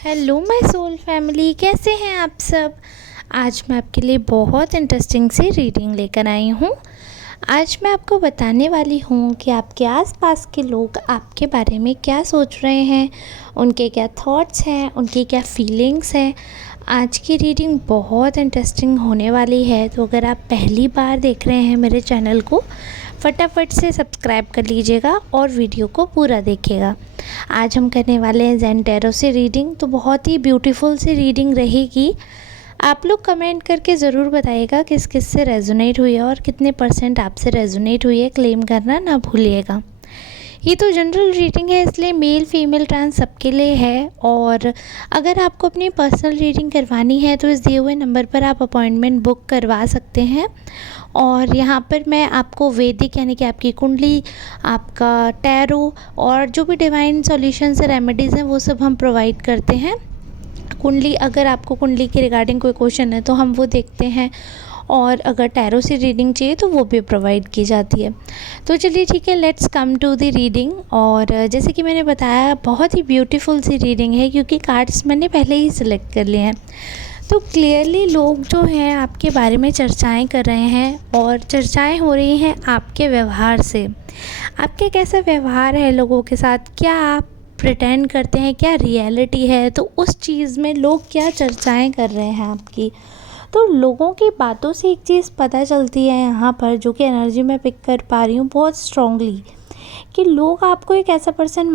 Hello my soul family, कैसे हैं आप सब। आज मैं आपके लिए बहुत इंटरेस्टिंग सी रीडिंग लेकर आई हूँ। आज मैं आपको बताने वाली हूँ कि आपके आसपास के लोग आपके बारे में क्या सोच रहे हैं, उनके क्या थॉट्स हैं, उनकी क्या फीलिंग्स हैं। आज की रीडिंग बहुत इंटरेस्टिंग होने वाली है, तो अगर आप पहली बार देख रहे हैं मेरे चैनल को, फटाफट से सब्सक्राइब कर लीजिएगा और वीडियो को पूरा देखिएगा। आज हम करने वाले हैं ज़ेन टैरो से रीडिंग, तो बहुत ही ब्यूटीफुल सी रीडिंग रहेगी। आप लोग कमेंट करके ज़रूर बताइएगा किस किस से रेजोनेट हुई है और कितने % आपसे रेजोनेट हुई है, क्लेम करना ना भूलिएगा। ये तो जनरल रीडिंग है, इसलिए मेल फीमेल ट्रांस सबके लिए है। और अगर आपको अपनी पर्सनल रीडिंग करवानी है तो इस दिए हुए नंबर पर आप अपॉइंटमेंट बुक करवा सकते हैं। और यहाँ पर मैं आपको वैदिक यानी कि आपकी कुंडली, आपका टैरो और जो भी डिवाइन सॉल्यूशंस रेमेडीज़ हैं वो सब हम प्रोवाइड करते हैं। कुंडली, अगर आपको कुंडली के रिगार्डिंग कोई क्वेश्चन है तो हम वो देखते हैं, और अगर टैरो से रीडिंग चाहिए तो वो भी प्रोवाइड की जाती है। तो चलिए ठीक है, let's come to the reading. और जैसे कि मैंने बताया, बहुत ही ब्यूटीफुल सी रीडिंग है क्योंकि कार्ड्स मैंने पहले ही सिलेक्ट कर लिए हैं। तो क्लियरली लोग जो हैं आपके बारे में चर्चाएं कर रहे हैं, और चर्चाएं हो रही हैं आपके व्यवहार से। आपके कैसा व्यवहार है लोगों के साथ, क्या आप प्रिटेंड करते हैं, क्या रियलिटी है, तो उस चीज़ में लोग क्या चर्चाएं कर रहे हैं आपकी। तो लोगों की बातों से एक चीज़ पता चलती है यहाँ पर, जो कि एनर्जी में पिक कर पा रही हूँ बहुत स्ट्रांगली, कि लोग आपको एक ऐसा पर्सन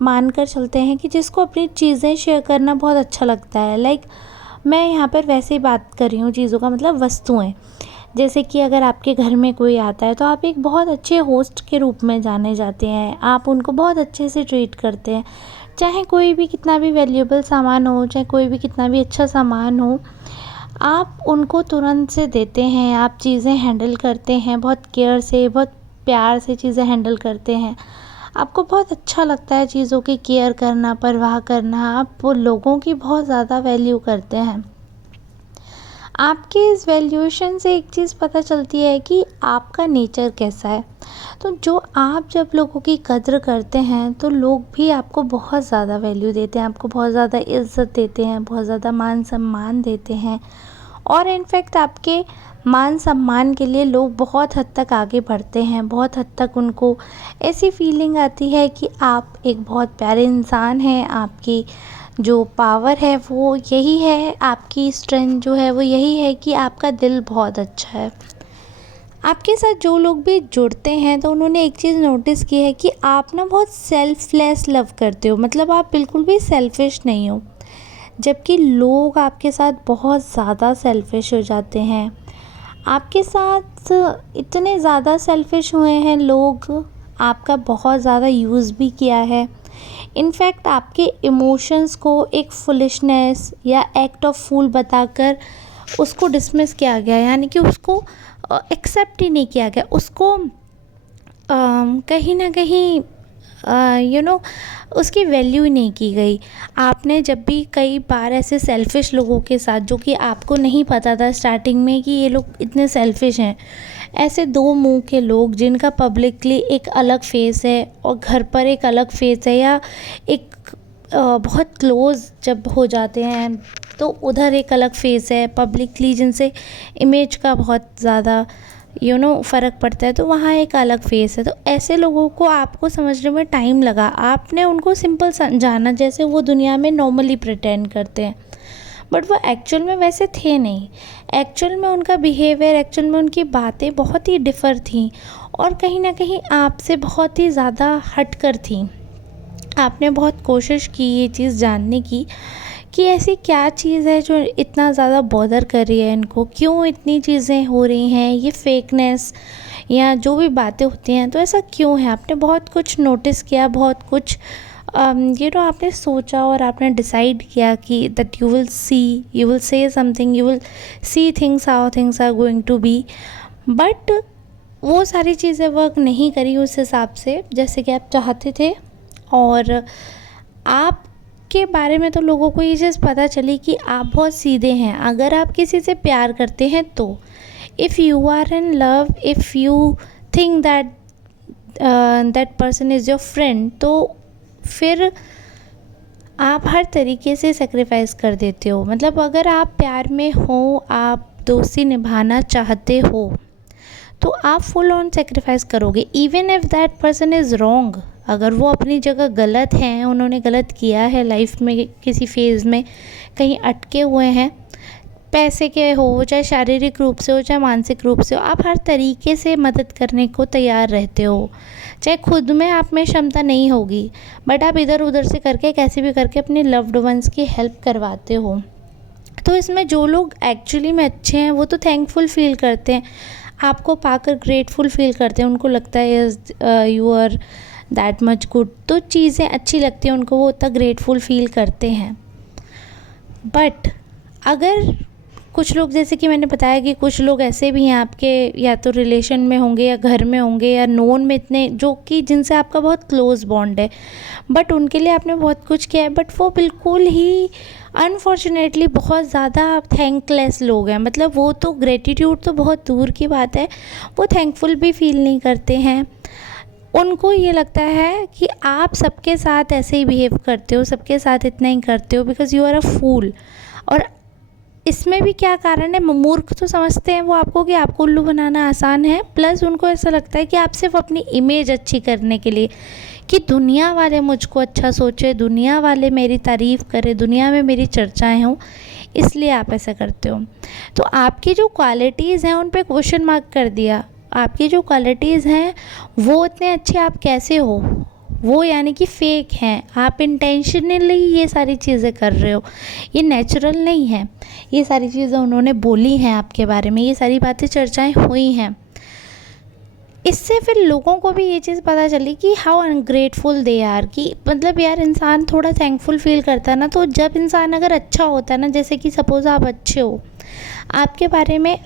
मान कर चलते हैं कि जिसको अपनी चीज़ें शेयर करना बहुत अच्छा लगता है। लाइक मैं यहाँ पर वैसे ही बात कर रही हूँ चीज़ों का मतलब वस्तुएं। जैसे कि अगर आपके घर में कोई आता है तो आप एक बहुत अच्छे होस्ट के रूप में जाने जाते हैं, आप उनको बहुत अच्छे से ट्रीट करते हैं। चाहे कोई भी कितना भी वैल्यूएबल सामान हो, चाहे कोई भी कितना भी अच्छा सामान हो, आप उनको तुरंत से देते हैं, आप चीज़ें हैंडल करते हैं बहुत केयर से, बहुत प्यार से चीज़ें हैंडल करते हैं। आपको बहुत अच्छा लगता है चीज़ों की केयर करना, परवाह करना। आप वो लोगों की बहुत ज़्यादा वैल्यू करते हैं। आपके इस वैल्यूएशन से एक चीज़ पता चलती है कि आपका नेचर कैसा है। तो जो आप जब लोगों की कद्र करते हैं तो लोग भी आपको बहुत ज़्यादा वैल्यू देते हैं, आपको बहुत ज़्यादा इज़्ज़त देते हैं, बहुत ज़्यादा मान सम्मान देते हैं। और इनफैक्ट आपके मान सम्मान के लिए लोग बहुत हद तक आगे बढ़ते हैं, बहुत हद तक उनको ऐसी फीलिंग आती है कि आप एक बहुत प्यारे इंसान हैं। आपकी जो पावर है वो यही है, आपकी स्ट्रेंथ जो है वो यही है कि आपका दिल बहुत अच्छा है। आपके साथ जो लोग भी जुड़ते हैं तो उन्होंने एक चीज़ नोटिस की है कि आप ना बहुत सेल्फलेस लव करते हो, मतलब आप बिल्कुल भी सेल्फिश नहीं हो। जबकि लोग आपके साथ बहुत ज़्यादा सेल्फिश हो जाते हैं। आपके साथ इतने ज़्यादा सेल्फिश हुए हैं लोग, आपका बहुत ज़्यादा यूज़ भी किया है। इनफैक्ट आपके इमोशंस को एक फुलिशनेस या एक्ट ऑफ फूल बताकर उसको डिसमिस किया गया, यानी कि उसको एक्सेप्ट ही नहीं किया गया, उसको कहीं ना कहीं उसकी वैल्यू ही नहीं की गई। आपने जब भी कई बार ऐसे सेल्फिश लोगों के साथ, जो कि आपको नहीं पता था स्टार्टिंग में कि ये लोग इतने सेल्फिश हैं, ऐसे दो मुंह के लोग जिनका पब्लिकली एक अलग फेस है और घर पर एक अलग फेस है, या एक बहुत क्लोज जब हो जाते हैं तो उधर एक अलग फेस है, पब्लिकली जिनसे इमेज का बहुत ज़्यादा फ़र्क पड़ता है तो वहाँ एक अलग फेस है। तो ऐसे लोगों को आपको समझने में टाइम लगा। आपने उनको सिंपल जाना, जैसे वो दुनिया में नॉर्मली प्रिटेंड करते हैं, बट वो एक्चुअल में वैसे थे नहीं। एक्चुअल में उनका बिहेवियर, एक्चुअल में उनकी बातें बहुत ही डिफ़र थी, और कहीं ना कहीं आपसे बहुत ही ज़्यादा हट कर थी। आपने बहुत कोशिश की ये चीज़ जानने की कि ऐसी क्या चीज़ है जो इतना ज़्यादा बॉदर कर रही है इनको, क्यों इतनी चीज़ें हो रही हैं, ये फेकनेस या जो भी बातें होती हैं तो ऐसा क्यों है। आपने बहुत कुछ नोटिस किया, बहुत कुछ आपने सोचा, और आपने डिसाइड किया कि that you will say something, you will see things how things are going to be. But वो सारी चीज़ें वर्क नहीं करी उस हिसाब से जैसे कि आप चाहते थे। और आप के बारे में तो लोगों को ये चीज़ पता चली कि आप बहुत सीधे हैं। अगर आप किसी से प्यार करते हैं तो if you are in love, if you think that that person is your friend, तो फिर आप हर तरीके से सेक्रीफाइस कर देते हो। मतलब अगर आप प्यार में हो, आप दोस्ती निभाना चाहते हो, तो आप फुल ऑन सेक्रीफाइस करोगे even if that person is wrong. अगर वो अपनी जगह गलत हैं, उन्होंने गलत किया है लाइफ में, किसी फेज़ में कहीं अटके हुए हैं, पैसे के हो, चाहे शारीरिक रूप से हो, चाहे मानसिक रूप से हो, आप हर तरीके से मदद करने को तैयार रहते हो। चाहे खुद में आप में क्षमता नहीं होगी, बट आप इधर उधर से करके कैसे भी करके अपने लव्ड वंस की हेल्प करवाते हो। तो इसमें जो लोग एक्चुअली में अच्छे हैं वो तो थैंकफुल फील करते हैं, आपको पाकर ग्रेटफुल फील करते हैं। उनको लगता है you are that much good, तो चीज़ें अच्छी लगती हैं उनको, वो उतना ग्रेटफुल फील करते हैं। बट अगर कुछ लोग, जैसे कि मैंने बताया कि कुछ लोग ऐसे भी हैं आपके, या तो रिलेशन में होंगे या घर में होंगे या नोन में, इतने जो कि जिनसे आपका बहुत क्लोज बॉन्ड है, बट उनके लिए आपने बहुत कुछ किया है, बट वो बिल्कुल ही अनफॉर्चुनेटली बहुत ज़्यादा थैंकलेस लोग हैं। मतलब वो तो ग्रेटिट्यूड तो बहुत दूर की बात है, वो थैंकफुल भी फील नहीं करते हैं। उनको ये लगता है कि आप सबके साथ ऐसे ही बिहेव करते हो, सबके साथ इतना ही करते हो बिकॉज़ यू आर अ फूल। और इसमें भी क्या कारण है, मूर्ख तो समझते हैं वो आपको कि आपको उल्लू बनाना आसान है, प्लस उनको ऐसा लगता है कि आप सिर्फ अपनी इमेज अच्छी करने के लिए, कि दुनिया वाले मुझको अच्छा सोचे, दुनिया वाले मेरी तारीफ़ करें, दुनिया में मेरी चर्चाएं हों, इसलिए आप ऐसा करते हो। तो आपकी जो क्वालिटीज़ हैं उन पे क्वेश्चन मार्क कर दिया। आपकी जो क्वालिटीज़ हैं वो इतने अच्छे आप कैसे हो, वो यानी कि फेक हैं। आप इंटेंशनली ये सारी चीज़ें कर रहे हो, ये नेचुरल नहीं है। ये सारी चीज़ें उन्होंने बोली हैं आपके बारे में, ये सारी बातें चर्चाएं हुई हैं। इससे फिर लोगों को भी ये चीज़ पता चली कि हाउ अनग्रेटफुल दे आर, कि मतलब यार इंसान थोड़ा थैंकफुल फील करता है ना। तो जब इंसान अगर अच्छा होता है ना, जैसे कि सपोज़ आप अच्छे हो, आपके बारे में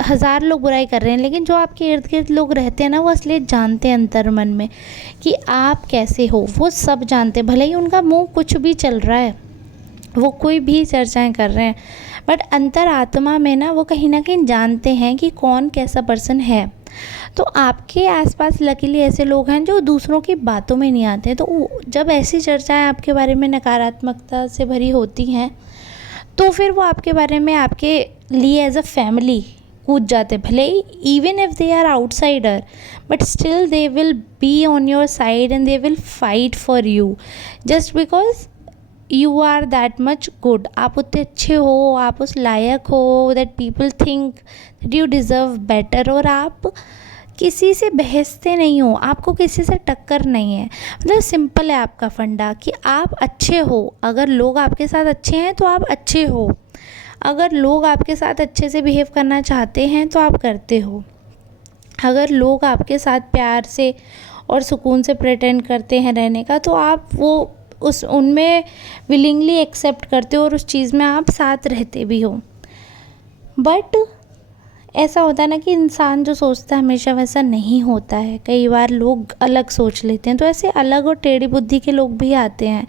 हज़ार लोग बुराई कर रहे हैं, लेकिन जो आपके इर्द गिर्द लोग रहते हैं ना, वो असलियत जानते हैं अंतर मन में कि आप कैसे हो, वो सब जानते हैं। भले ही उनका मुंह कुछ भी चल रहा है, वो कोई भी चर्चाएं कर रहे हैं, बट अंतर आत्मा में ना वो कहीं ना कहीं जानते हैं कि कौन कैसा पर्सन है। तो आपके आसपास लकीली ऐसे लोग हैं जो दूसरों की बातों में नहीं आते। तो जब ऐसी चर्चाएं आपके बारे में नकारात्मकता से भरी होती हैं, तो फिर वो आपके बारे में आपके लिए एज अ फैमिली कूद जाते। भले ही even if they are outsider, but still they will be on your side and they will fight for you, just because you are that much good. आप उतने अच्छे हो, आप उस लायक हो that people think that you deserve better. और आप किसी से बहसते नहीं हो, आपको किसी से टक्कर नहीं है। मतलब सिंपल है आपका फंडा कि आप अच्छे हो। अगर लोग आपके साथ अच्छे हैं तो आप अच्छे हो, अगर लोग आपके साथ अच्छे से बिहेव करना चाहते हैं तो आप करते हो, अगर लोग आपके साथ प्यार से और सुकून से प्रेटेंड करते हैं रहने का, तो आप वो उनमें विलिंगली एक्सेप्ट करते हो और उस चीज़ में आप साथ रहते भी हो। बट ऐसा होता है ना कि इंसान जो सोचता है हमेशा वैसा नहीं होता है। कई बार लोग अलग सोच लेते हैं, तो ऐसे अलग और टेढ़ी बुद्धि के लोग भी आते हैं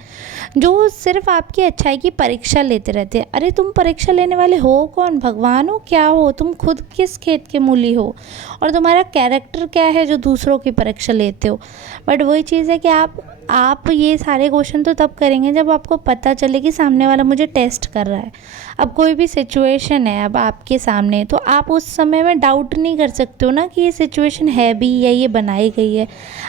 जो सिर्फ आपकी अच्छाई की परीक्षा लेते रहते हैं। अरे तुम परीक्षा लेने वाले हो कौन? भगवान हो? क्या हो तुम? खुद किस खेत के मूली हो? और तुम्हारा कैरेक्टर क्या है जो दूसरों की परीक्षा लेते हो? बट वही चीज़ है कि आप ये सारे क्वेश्चन तो तब करेंगे जब आपको पता चले कि सामने वाला मुझे टेस्ट कर रहा है। अब कोई भी सिचुएशन है अब आपके सामने, तो आप उस समय में डाउट नहीं कर सकते हो ना कि ये सिचुएशन है भी या ये बनाई गई है।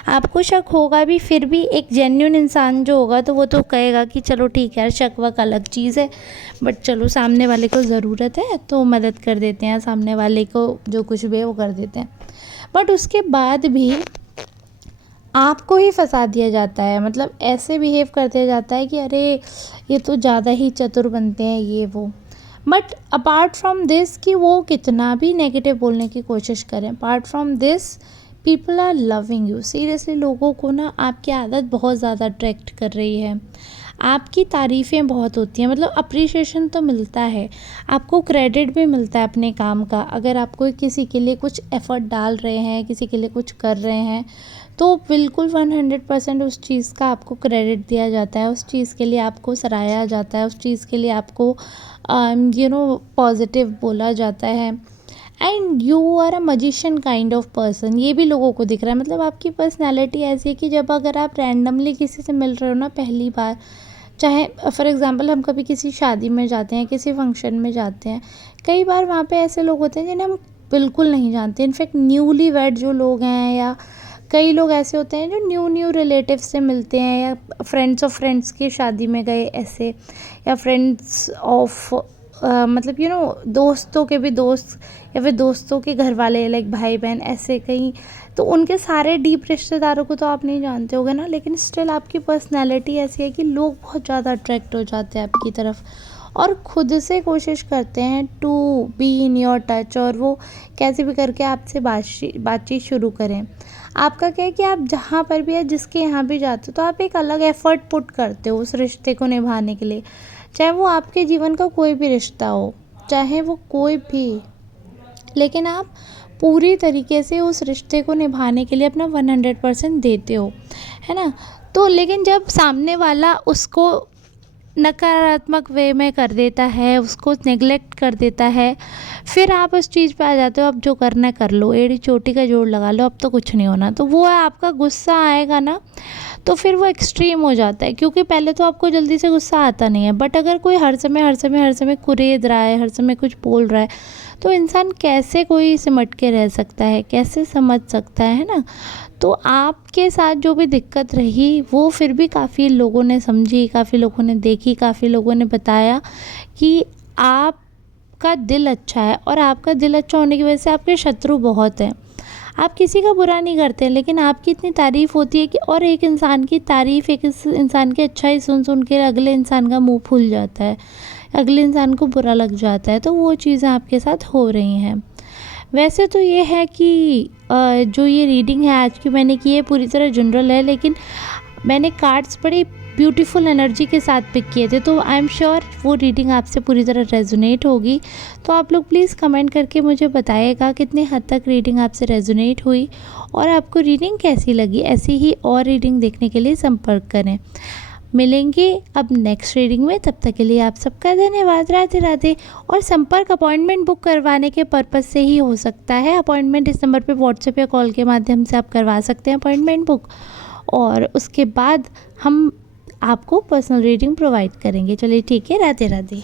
आपको शक होगा भी, फिर भी एक जेन्युइन इंसान जो होगा तो वो तो कहेगा कि चलो ठीक है यार, शक वक अलग चीज़ है, बट चलो सामने वाले को ज़रूरत है तो मदद कर देते हैं, सामने वाले को जो कुछ भी है वो कर देते हैं। बट उसके बाद भी आपको ही फंसा दिया जाता है। मतलब ऐसे बिहेव कर दिया जाता है कि अरे ये तो ज़्यादा ही चतुर बनते हैं ये वो। बट अपार्ट फ्रॉम दिस कि वो कितना भी नेगेटिव बोलने की कोशिश करें, apart from this people are loving you. Seriously लोगों को ना आपकी आदत बहुत ज़्यादा अट्रैक्ट कर रही है, आपकी तारीफ़ें बहुत होती हैं। मतलब अप्रिशिएशन तो मिलता है, आपको क्रेडिट भी मिलता है अपने काम का। अगर आप कोई किसी के लिए कुछ एफ़र्ट डाल रहे हैं, किसी के लिए कुछ कर रहे हैं, तो बिल्कुल 100% उस चीज़ का आपको क्रेडिट दिया जाता है, उस चीज़ के लिए आपको सराहा जाता है, उस चीज़ के लिए आपको पॉजिटिव बोला जाता है। And you are a magician kind of person, ये भी लोगों को दिख रहा है। मतलब आपकी पर्सनैलिटी ऐसी है कि जब अगर आप रैंडमली किसी से मिल रहे हो ना पहली बार, चाहे फॉर एग्ज़ाम्पल हम कभी किसी शादी में जाते हैं, किसी फंक्शन में जाते हैं, कई बार वहाँ पे ऐसे लोग होते हैं जिन्हें हम बिल्कुल नहीं जानते। इनफैक्ट न्यूली वेड जो लोग हैं, या कई लोग ऐसे होते हैं जो न्यू रिलेटिव्स से मिलते हैं, या फ्रेंड्स ऑफ फ्रेंड्स की शादी में गए ऐसे, या फ्रेंड्स ऑफ मतलब दोस्तों के भी दोस्त, या फिर दोस्तों के घर वाले लाइक भाई बहन ऐसे कहीं। तो उनके सारे डीप रिश्तेदारों को तो आप नहीं जानते होगे ना, लेकिन स्टिल आपकी पर्सनैलिटी ऐसी है कि लोग बहुत ज़्यादा अट्रैक्ट हो जाते हैं आपकी तरफ और खुद से कोशिश करते हैं to be in your touch, और वो कैसे भी करके आपसे बातचीत शुरू करें। आपका क्या है कि आप जहाँ पर भी या जिसके यहाँ भी जाते हो तो आप एक अलग एफ़र्ट पुट करते हो उस रिश्ते को निभाने के लिए, चाहे वो आपके जीवन का कोई भी रिश्ता हो, चाहे वो कोई भी, लेकिन आप पूरी तरीके से उस रिश्ते को निभाने के लिए अपना 100% देते हो, है ना। तो लेकिन जब सामने वाला उसको नकारात्मक वे में कर देता है, उसको नेग्लेक्ट कर देता है, फिर आप उस चीज़ पे आ जाते हो, अब जो करना है कर लो, एड़ी चोटी का जोड़ लगा लो, अब तो कुछ नहीं होना। तो वो है आपका गुस्सा आएगा ना, तो फिर वो एक्सट्रीम हो जाता है, क्योंकि पहले तो आपको जल्दी से गुस्सा आता नहीं है, बट अगर कोई हर समय कुरेद रहा है, हर समय कुछ बोल रहा है, तो इंसान कैसे कोई सिमट के रह सकता है, कैसे समझ सकता है ना। तो आपके साथ जो भी दिक्कत रही वो फिर भी काफ़ी लोगों ने समझी, काफ़ी लोगों ने देखी, काफ़ी लोगों ने बताया कि आपका दिल अच्छा है, और आपका दिल अच्छा होने की वजह से आपके शत्रु बहुत हैं। आप किसी का बुरा नहीं करते, लेकिन आपकी इतनी तारीफ़ होती है कि, और एक इंसान की तारीफ़, एक इंसान की अच्छाई सुन सुन के अगले इंसान का मुंह फूल जाता है, अगले इंसान को बुरा लग जाता है। तो वो चीज़ें आपके साथ हो रही हैं। वैसे तो ये है कि जो ये रीडिंग है आज की मैंने की है पूरी तरह जनरल है, लेकिन मैंने कार्ड्स बड़ी ब्यूटीफुल एनर्जी के साथ पिक किए थे, तो आई एम श्योर वो रीडिंग आपसे पूरी तरह रेजोनेट होगी। तो आप लोग प्लीज़ कमेंट करके मुझे बताइएगा कितनी हद तक रीडिंग आपसे रेजोनेट हुई और आपको रीडिंग कैसी लगी। ऐसी ही और रीडिंग देखने के लिए संपर्क करें। मिलेंगे अब नेक्स्ट रीडिंग में, तब तक के लिए आप सबका धन्यवाद। राधे राधे। और संपर्क अपॉइंटमेंट बुक करवाने के पर्पज़ से ही हो सकता है। अपॉइंटमेंट इस नंबर पे व्हाट्सएप या कॉल के माध्यम से आप करवा सकते हैं अपॉइंटमेंट बुक, और उसके बाद हम आपको पर्सनल रीडिंग प्रोवाइड करेंगे। चलिए ठीक है, राधे राधे।